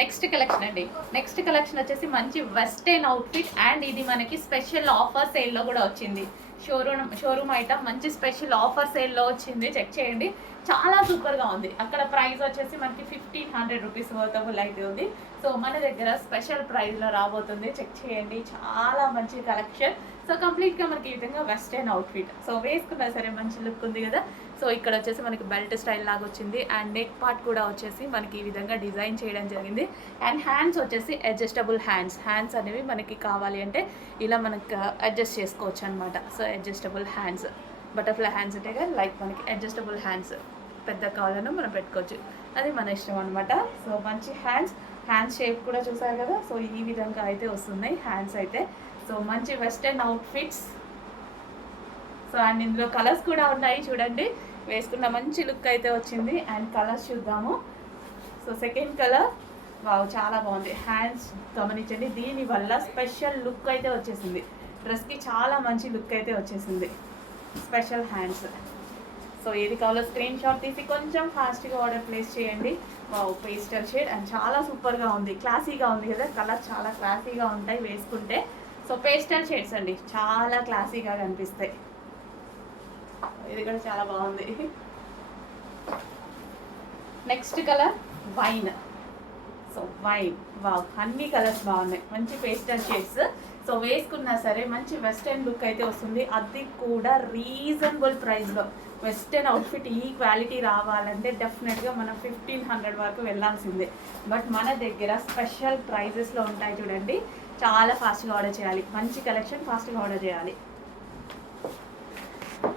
Next collection అండి. Next collection వచ్చేసి మంచి వెస్టర్న్ అవుట్ఫిట్ అండ్ ఇది మనకి స్పెషల్ ఆఫర్ సేల్లో కూడా వచ్చింది. షోరూమ్ ఐటమ్ మంచి స్పెషల్ ఆఫర్ సేల్లో వచ్చింది. చెక్ చేయండి, చాలా సూపర్గా ఉంది. అక్కడ ప్రైస్ వచ్చేసి మనకి 1500 రూపీస్ వర్తబుల్ అయితే ఉంది. సో మన దగ్గర స్పెషల్ ప్రైస్లో రాబోతుంది. చెక్ చేయండి, చాలా మంచి కలెక్షన్. సో కంప్లీట్గా మనకి ఈ విధంగా వెస్టర్న్ అవుట్ఫిట్. సో వేసుకున్నా సరే మంచి లుక్ ఉంది కదా. సో ఇక్కడ వచ్చేసి మనకి బెల్ట్ స్టైల్ లాగా వచ్చింది అండ్ నెక్ పార్ట్ కూడా వచ్చేసి మనకి ఈ విధంగా డిజైన్ చేయడం జరిగింది. అండ్ హ్యాండ్స్ వచ్చేసి అడ్జస్టబుల్ హ్యాండ్స్ అనేవి మనకి కావాలి అంటే ఇలా మనకి అడ్జస్ట్ చేసుకోవచ్చు అనమాట. So adjustable hands, butterfly hands అంటే కదా, లైక్ మనకి అడ్జస్టబుల్ హ్యాండ్స్ పెద్ద కావాలన్నా మనం పెట్టుకోవచ్చు, అది మన ఇష్టం అనమాట. సో మంచి హ్యాండ్స్ షేప్ కూడా చూసారు కదా. సో ఈ విధంగా అయితే వస్తున్నాయి హ్యాండ్స్ అయితే. సో మంచి వెస్టర్న్ అవుట్ఫిట్స్. సో అండ్ ఇందులో కలర్స్ కూడా ఉన్నాయి చూడండి. వేసుకున్న మంచి లుక్ అయితే వచ్చింది. అండ్ కలర్స్ చూద్దాము. సో సెకండ్ కలర్, వావ్ చాలా బాగుంది. హ్యాండ్స్ గమనించండి, దీనివల్ల స్పెషల్ లుక్ అయితే వచ్చేసింది. డ్రెస్కి చాలా మంచి లుక్ అయితే వచ్చేసింది. Special hands. సో ఏది కావాలో స్క్రీన్ షాట్ తీసి కొంచెం ఫాస్ట్గా ఆర్డర్ ప్లేస్ చేయండి. వావ్ పేస్టల్ షేడ్ అండ్ చాలా సూపర్గా ఉంది, క్లాసీగా ఉంది కదా. కలర్ చాలా క్లాసీగా ఉంటాయి వేసుకుంటే. సో పేస్టల్ షేడ్స్ అండి, చాలా క్లాసీగా కనిపిస్తాయి. ఇది కూడా చాలా బాగుంది. Next colour wine. So wine, wow అన్ని కలర్స్ బాగున్నాయి, మంచి పేస్టల్ షేడ్స్. సో వేసుకున్నా సరే మంచి వెస్టర్న్ లుక్ అయితే వస్తుంది. అది కూడా రీజనబుల్ ప్రైస్లో. వెస్టర్న్ అవుట్ఫిట్ ఈ క్వాలిటీ రావాలంటే డెఫినెట్గా మనం 1500 వరకు వెళ్ళాల్సిందే. బట్ మన దగ్గర స్పెషల్ ప్రైజెస్లో ఉంటాయి చూడండి. చాలా ఫాస్ట్గా ఆర్డర్ చేయాలి, మంచి కలెక్షన్ ఫాస్ట్గా ఆర్డర్ చేయాలి.